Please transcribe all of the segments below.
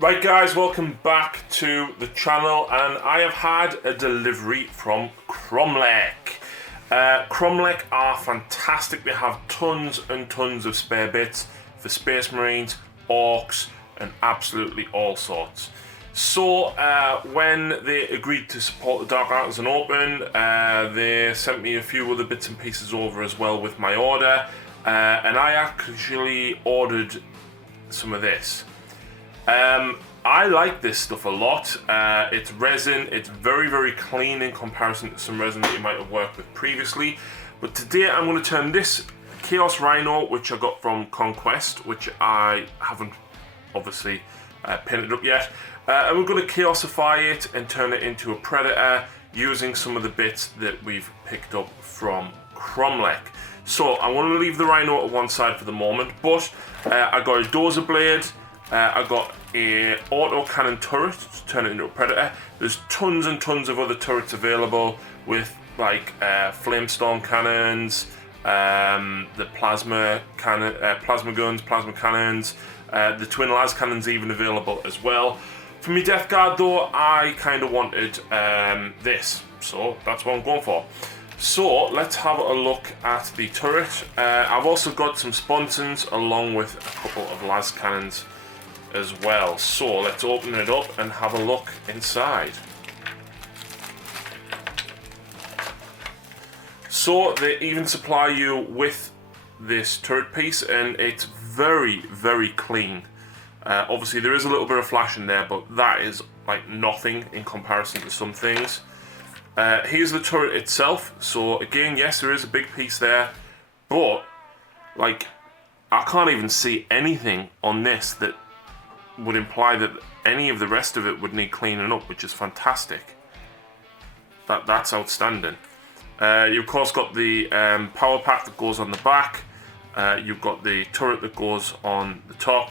Right guys, welcome back to the channel, and I have had a delivery from Kromlech. Kromlech are fantastic. They have tons and tons of spare bits for Space Marines, Orcs, and absolutely all sorts. So when they agreed to support the Dark Artisan Open, they sent me a few other bits and pieces over as well with my order, and I actually ordered some of this. I like this stuff a lot. It's resin, it's very clean in comparison to some resin that you might have worked with previously. But today I'm going to turn this Chaos Rhino, which I got from Conquest, which I haven't obviously painted up yet, and we're going to chaosify it and turn it into a Predator using some of the bits that we've picked up from Kromlech. So I want to leave the Rhino at one side for the moment, but I got a Dozer blade. I got a auto cannon turret to turn it into a Predator. There's tons and tons of other turrets available with like flamestorm cannons, the plasma cannon, plasma guns, plasma cannons, the twin las cannons even available as well. For me Death Guard though, I kind of wanted this, so that's what I'm going for. So let's have a look at the turret. I've also got some sponsons along with a couple of las cannons as well. So let's open it up and have a look inside. So they even supply you with this turret piece, and it's very clean. Obviously there is a little bit of flash in there, but that is like nothing in comparison to some things. Here's the turret itself. So again, yes, there is a big piece there, but like I can't even see anything on this that would imply that any of the rest of it would need cleaning up, which is fantastic. That's outstanding. You of course got the power pack that goes on the back. You've got the turret that goes on the top,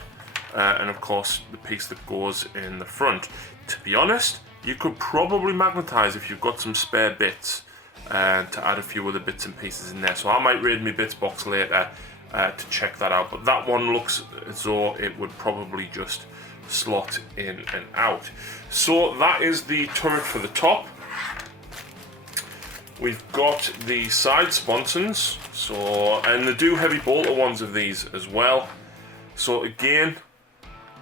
and of course the piece that goes in the front. To be honest, you could probably magnetize if you've got some spare bits to add a few other bits and pieces in there. So I might raid my bits box later to check that out, but that one looks as though it would probably just slot in and out. So that is the turret for the top. We've got the side sponsons, and they do heavy bolter ones of these as well. So again,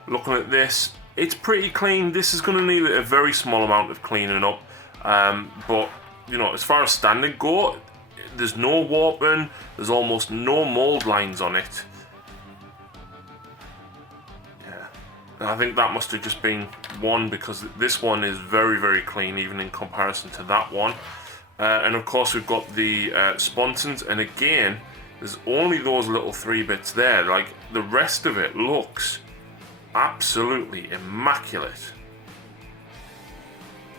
looking at this, it's pretty clean. This is going to need a very small amount of cleaning up, but you know, as far as standard go, there's no warping, there's almost no mold lines on it. And I think that must have just been one, because this one is very clean even in comparison to that one. And of course we've got the sponsons, and again there's only those little 3 bits there. Like the rest of it looks absolutely immaculate.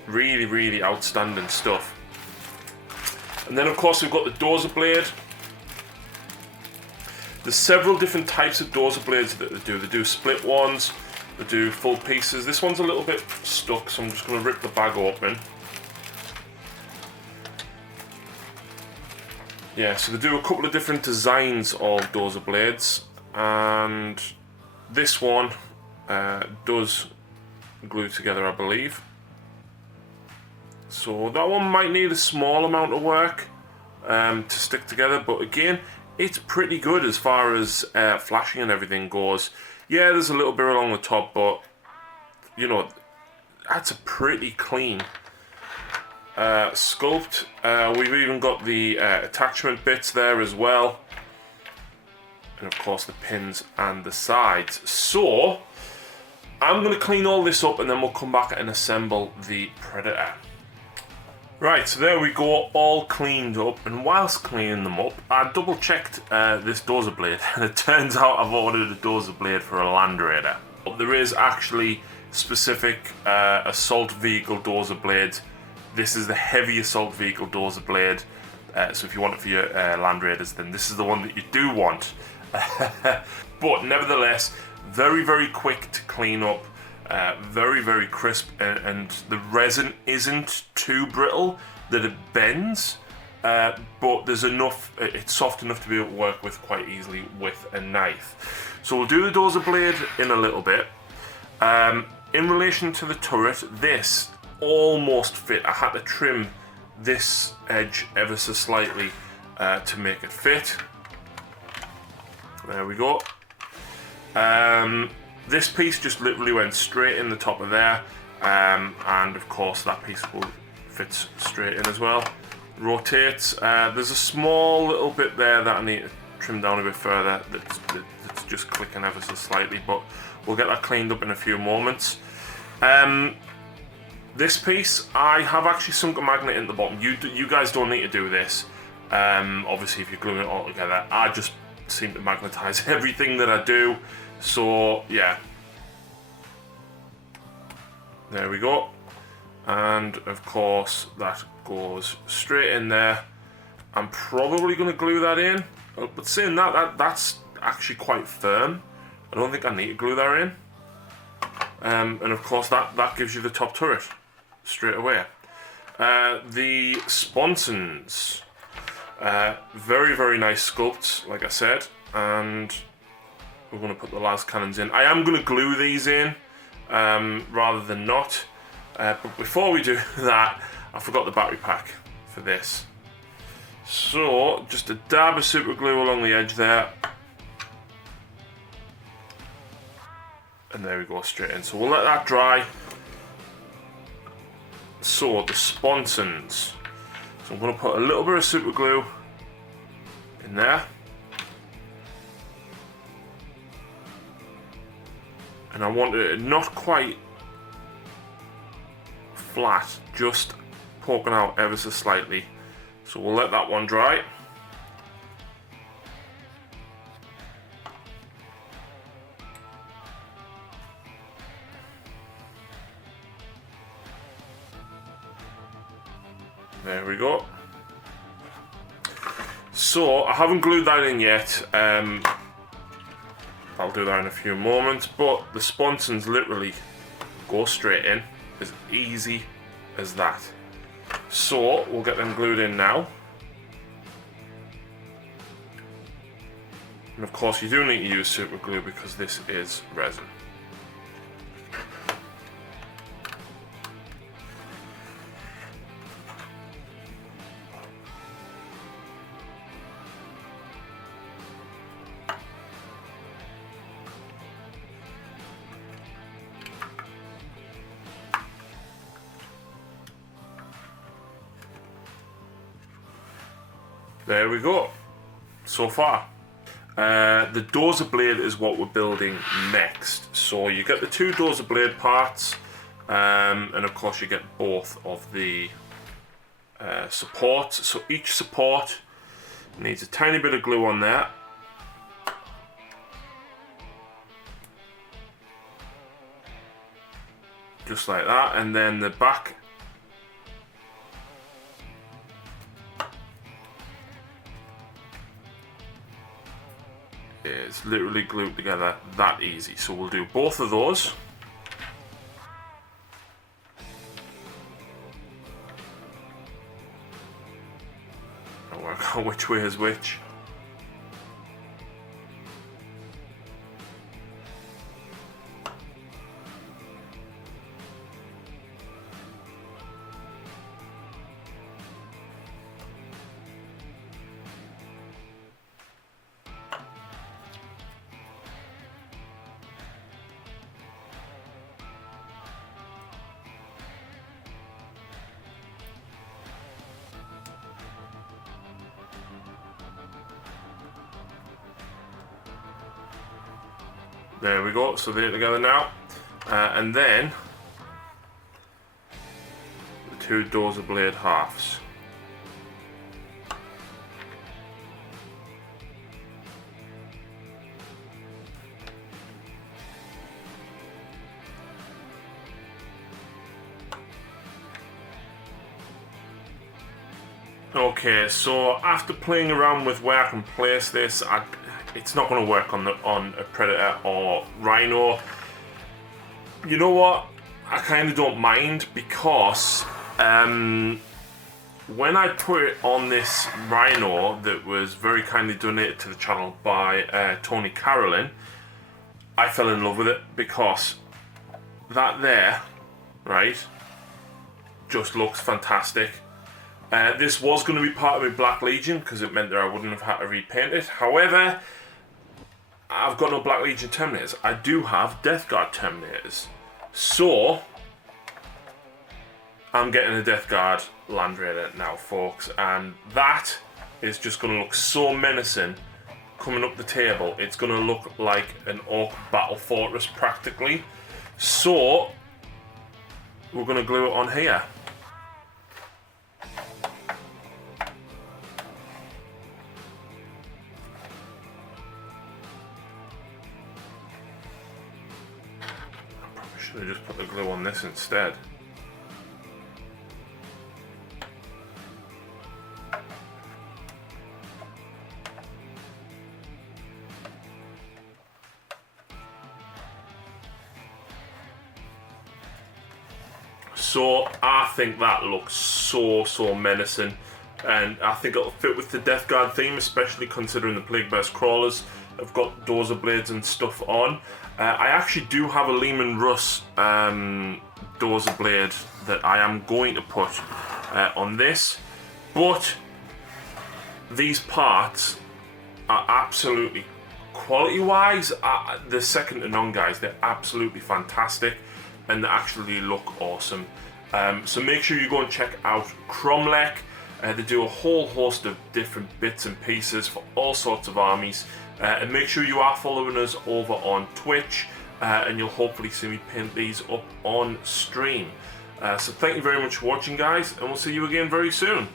Really outstanding stuff. And then of course we've got the Dozer blade. There's several different types of Dozer blades that they do. They do split ones, they do full pieces. This one's a little bit stuck, so I'm just going to rip the bag open. Yeah, so they do a couple of different designs of Dozer blades, and this one does glue together, I believe. So that one might need a small amount of work to stick together, but again, it's pretty good as far as flashing and everything goes. Yeah, there's a little bit along the top, but you know, that's a pretty clean sculpt. We've even got the attachment bits there as well, and of course the pins and the sides. So I'm going to clean all this up, and then we'll come back and assemble the Predator. Right, so there we go, all cleaned up, and whilst cleaning them up, I double checked this Dozer blade, and it turns out I've ordered a Dozer blade for a Land Raider. There is actually specific assault vehicle Dozer blades. This is the heavy assault vehicle Dozer blade, so if you want it for your Land Raiders, then this is the one that you do want. But nevertheless, very quick to clean up. Very crisp, and the resin isn't too brittle that it bends, but there's enough, it's soft enough to be able to work with quite easily with a knife. So we'll do the Dozer blade in a little bit. In relation to the turret, this almost fit. I had to trim this edge ever so slightly to make it fit. There we go. This piece just literally went straight in the top of there, and of course that piece will fit straight in as well. Rotates. There's a small little bit there that I need to trim down a bit further. That's just clicking ever so slightly, but we'll get that cleaned up in a few moments. This piece, I have actually sunk a magnet in the bottom. You guys don't need to do this. Obviously, if you're gluing it all together, I just seem to magnetize everything that I do. So yeah, there we go. And of course, that goes straight in there. I'm probably going to glue that in, but saying that's actually quite firm. I don't think I need to glue that in. And of course, that gives you the top turret straight away. The sponsons, very, very nice sculpts, like I said, and we're going to put the las cannons in. I am going to glue these in rather than not, but before we do that, I forgot the battery pack for this. So just a dab of super glue along the edge there, and there we go, straight in. So we'll let that dry. So the sponsons, so I'm going to put a little bit of super glue in there, and I want it not quite flat, just poking out ever so slightly. So we'll let that one dry. There we go. So I haven't glued that in yet. I'll do that in a few moments, but the sponsons literally go straight in, as easy as that. So we'll get them glued in now. And of course you do need to use super glue because this is resin. There we go, so far. The Dozer blade is what we're building next. So you get the two Dozer blade parts, and of course you get both of the supports. So each support needs a tiny bit of glue on there. Just like that, and then the back is literally glued together that easy. So we'll do both of those. I'll work out which way is which. There we go, so they're together now. And then the two Dozer blade halves. Okay, so after playing around with where I can place this, it's not going to work on a Predator or Rhino. You know what? I kind of don't mind because when I put it on this Rhino that was very kindly donated to the channel by Tony Carolyn, I fell in love with it because that there, right, just looks fantastic. This was going to be part of my Black Legion because it meant that I wouldn't have had to repaint it. However, I've got no Black Legion Terminators. I do have Death Guard Terminators. So, I'm getting a Death Guard Land Raider now, folks. And that is just going to look so menacing coming up the table. It's going to look like an Orc Battle Fortress practically. So, we're going to glue it on here. I should have just put the glue on this instead. So I think that looks so menacing, and I think it'll fit with the Death Guard theme, especially considering the Plague Burst Crawlers have got Dozer blades and stuff on. I actually do have a Lehman Russ Dozer blade that I am going to put on this, but these parts are absolutely, quality-wise, they're second to none, guys. They're absolutely fantastic, and they actually look awesome. So make sure you go and check out Kromlech. They do a whole host of different bits and pieces for all sorts of armies. And make sure you are following us over on Twitch, and you'll hopefully see me paint these up on stream. So thank you very much for watching, guys, and we'll see you again very soon.